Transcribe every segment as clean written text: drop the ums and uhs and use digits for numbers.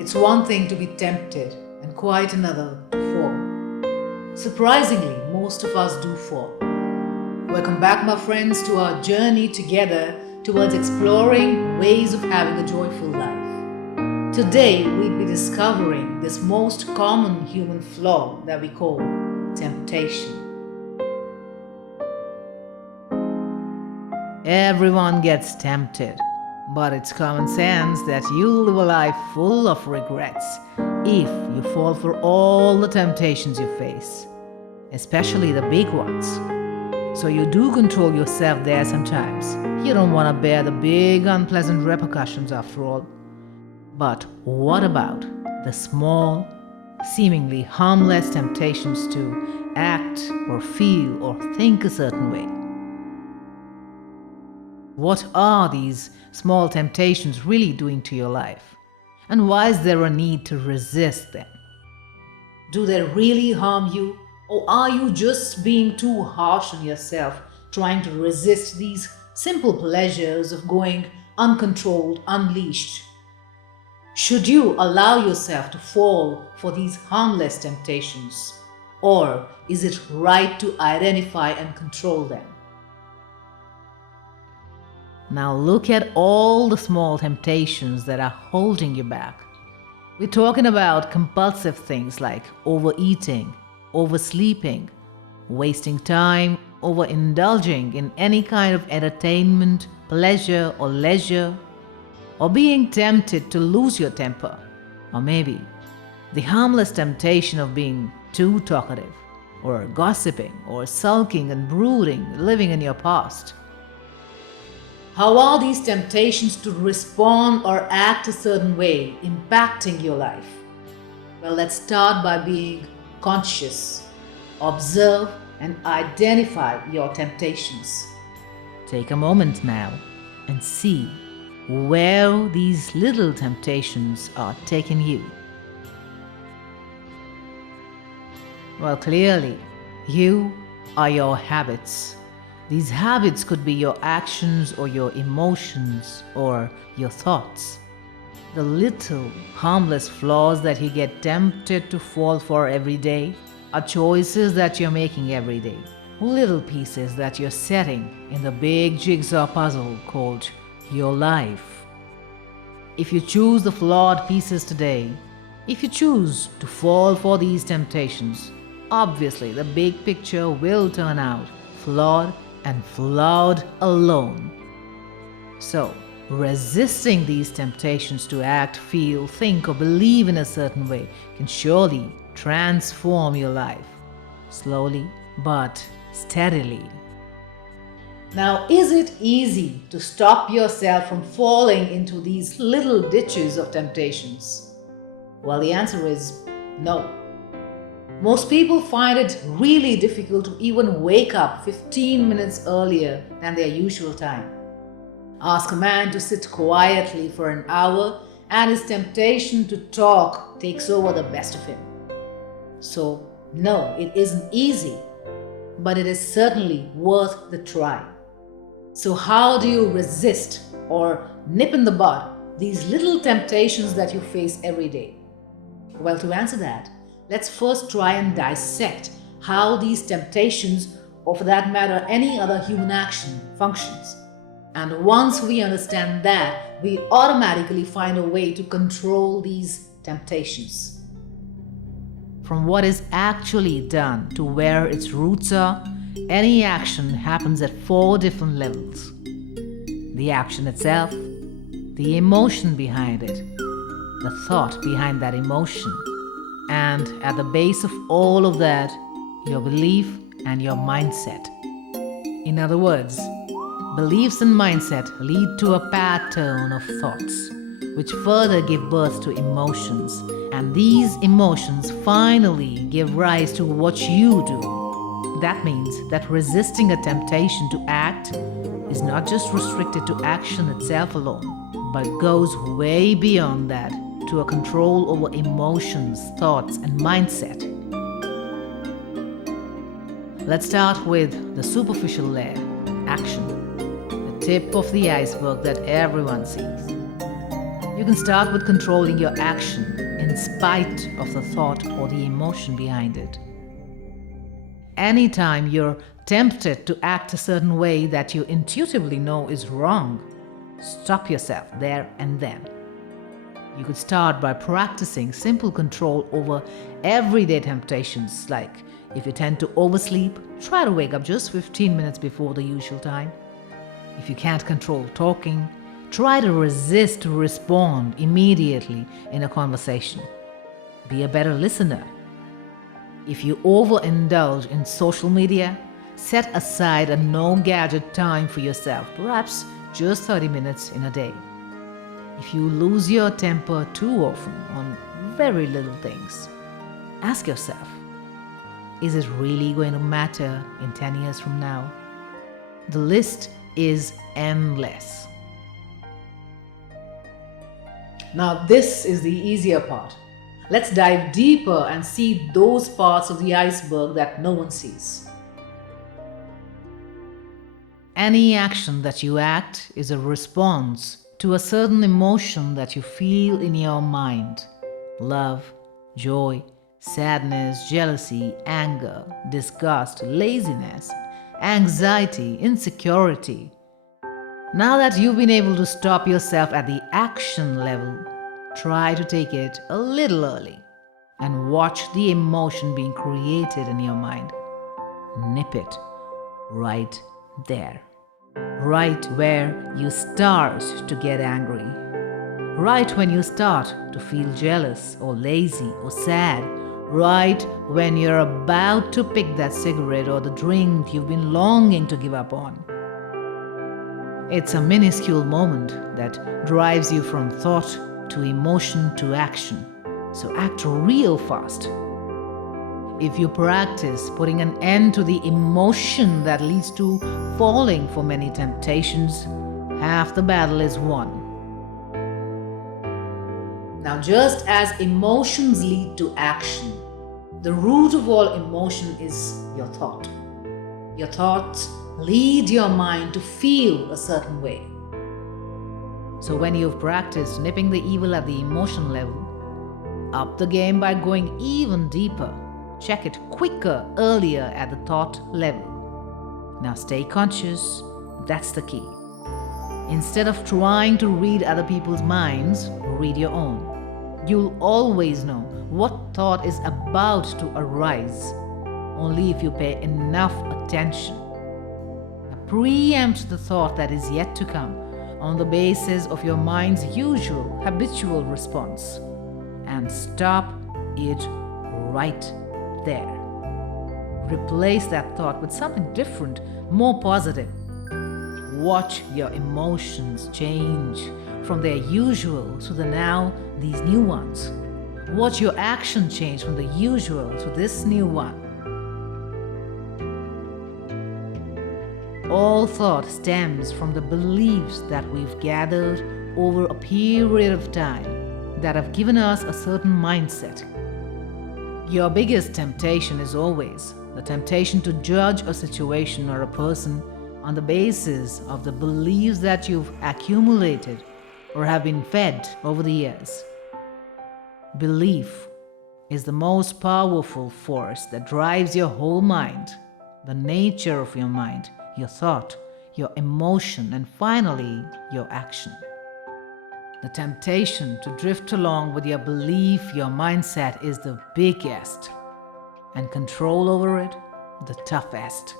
It's one thing to be tempted and quite another to fall. Surprisingly, most of us do fall. Welcome back, my friends, to our journey together towards exploring ways of having a joyful life. Today, we'll be discovering this most common human flaw that we call temptation. Everyone gets tempted, but it's common sense that you'll live a life full of regrets if you fall for all the temptations you face, especially the big ones. So you do control yourself there sometimes. You don't want to bear the big unpleasant repercussions after all. But what about the small, seemingly harmless temptations to act or feel or think a certain way? What are these small temptations really doing to your life? And why is there a need to resist them? Do they really harm you? Or are you just being too harsh on yourself, trying to resist these simple pleasures of going uncontrolled, unleashed? Should you allow yourself to fall for these harmless temptations? Or is it right to identify and control them? Now look at all the small temptations that are holding you back. We're talking about compulsive things like overeating, oversleeping, wasting time, overindulging in any kind of entertainment, pleasure or leisure, or being tempted to lose your temper, or maybe the harmless temptation of being too talkative, or gossiping, or sulking and brooding, living in your past. How are these temptations to respond or act a certain way impacting your life? Well, let's start by being conscious. Observe and identify your temptations. Take a moment now and see where these little temptations are taking you. Well, clearly, you are your habits. These habits could be your actions or your emotions or your thoughts. The little harmless flaws that you get tempted to fall for every day are choices that you're making every day. Little pieces that you're setting in the big jigsaw puzzle called your life. If you choose the flawed pieces today, if you choose to fall for these temptations, obviously the big picture will turn out flawed and flawed alone. So, resisting these temptations to act, feel, think, or believe in a certain way can surely transform your life, slowly but steadily. Now, is it easy to stop yourself from falling into these little ditches of temptations? Well, the answer is no. Most people find it really difficult to even wake up 15 minutes earlier than their usual time. Ask a man to sit quietly for an hour and his temptation to talk takes over the best of him. So, no, it isn't easy, but it is certainly worth the try. So how do you resist or nip in the bud these little temptations that you face every day? Well, to answer that, let's first try and dissect how these temptations, or for that matter any other human action, functions. And once we understand that, we automatically find a way to control these temptations. From what is actually done to where its roots are, any action happens at 4 different levels. The action itself, the emotion behind it, the thought behind that emotion, and at the base of all of that, your belief and your mindset. In other words, beliefs and mindset lead to a pattern of thoughts, which further give birth to emotions, and these emotions finally give rise to what you do. That means that resisting a temptation to act is not just restricted to action itself alone, but goes way beyond that to a control over emotions, thoughts, and mindset. Let's start with the superficial layer, action, the tip of the iceberg that everyone sees. You can start with controlling your action in spite of the thought or the emotion behind it. Anytime you're tempted to act a certain way that you intuitively know is wrong, stop yourself there and then. You could start by practicing simple control over everyday temptations, like if you tend to oversleep, try to wake up just 15 minutes before the usual time. If you can't control talking, try to resist to respond immediately in a conversation. Be a better listener. If you overindulge in social media, set aside a no-gadget time for yourself, perhaps just 30 minutes in a day. If you lose your temper too often on very little things, ask yourself, is it really going to matter in 10 years from now? The list is endless. Now this is the easier part. Let's dive deeper and see those parts of the iceberg that no one sees. Any action that you act is a response to a certain emotion that you feel in your mind. Love, joy, sadness, jealousy, anger, disgust, laziness, anxiety, insecurity. Now that you've been able to stop yourself at the action level, try to take it a little early and watch the emotion being created in your mind. Nip it right there. Right where you start to get angry. Right when you start to feel jealous or lazy or sad. Right when you're about to pick that cigarette or the drink you've been longing to give up on. It's a minuscule moment that drives you from thought to emotion to action. So act real fast. If you practice putting an end to the emotion that leads to falling for many temptations, half the battle is won. Now, just as emotions lead to action, the root of all emotion is your thought. Your thoughts lead your mind to feel a certain way. So when you've practiced nipping the evil at the emotion level, up the game by going even deeper. Check it quicker, earlier at the thought level. Now stay conscious, that's the key. Instead of trying to read other people's minds, read your own. You'll always know what thought is about to arise, only if you pay enough attention. Now preempt the thought that is yet to come on the basis of your mind's usual, habitual response, and stop it right there. Replace that thought with something different, more positive. Watch your emotions change from their usual to these new ones. Watch your action change from the usual to this new one. All thought stems from the beliefs that we've gathered over a period of time that have given us a certain mindset. Your biggest temptation is always the temptation to judge a situation or a person on the basis of the beliefs that you've accumulated or have been fed over the years. Belief is the most powerful force that drives your whole mind, the nature of your mind, your thought, your emotion, and finally, your action. The temptation to drift along with your belief, your mindset is the biggest, and control over it, the toughest.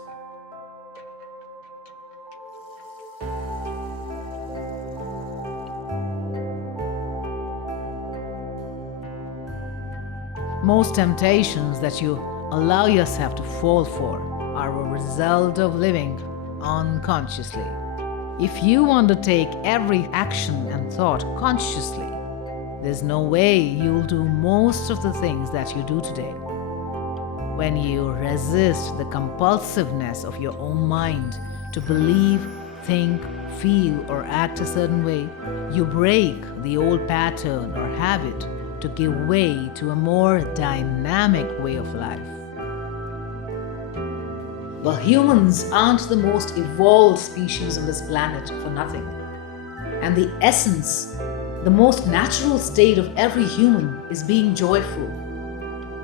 Most temptations that you allow yourself to fall for are a result of living unconsciously. If you undertake every action and thought consciously, there's no way you'll do most of the things that you do today. When you resist the compulsiveness of your own mind to believe, think, feel, or act a certain way, you break the old pattern or habit to give way to a more dynamic way of life. Well, humans aren't the most evolved species on this planet for nothing. And the essence The most natural state of every human is being joyful.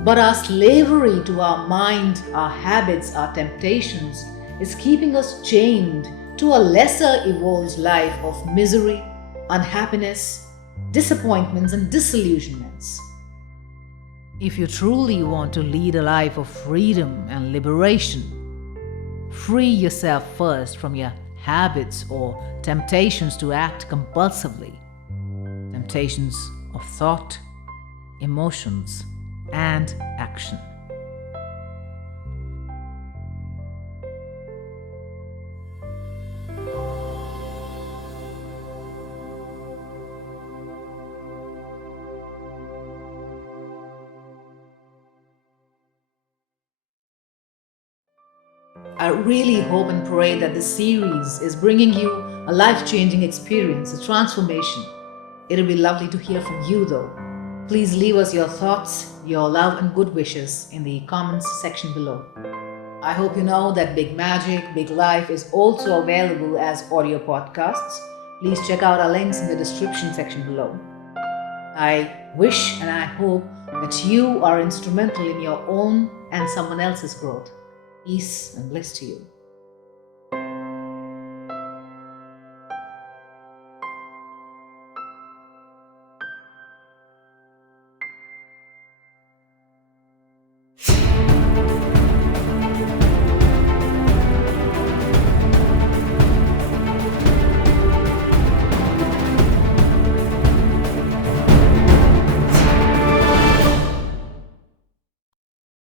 But our slavery to our mind, our habits, our temptations is keeping us chained to a lesser evolved life of misery, unhappiness, disappointments, and disillusionments. If you truly want to lead a life of freedom and liberation, free yourself first from your habits or temptations to act compulsively, temptations of thought, emotions, and action. I really hope and pray that this series is bringing you a life-changing experience, a transformation. It'll be lovely to hear from you though. Please leave us your thoughts, your love and good wishes in the comments section below. I hope you know that Big Magic, Big Life is also available as audio podcasts. Please check out our links in the description section below. I wish and I hope that you are instrumental in your own and someone else's growth. Peace and bliss to you.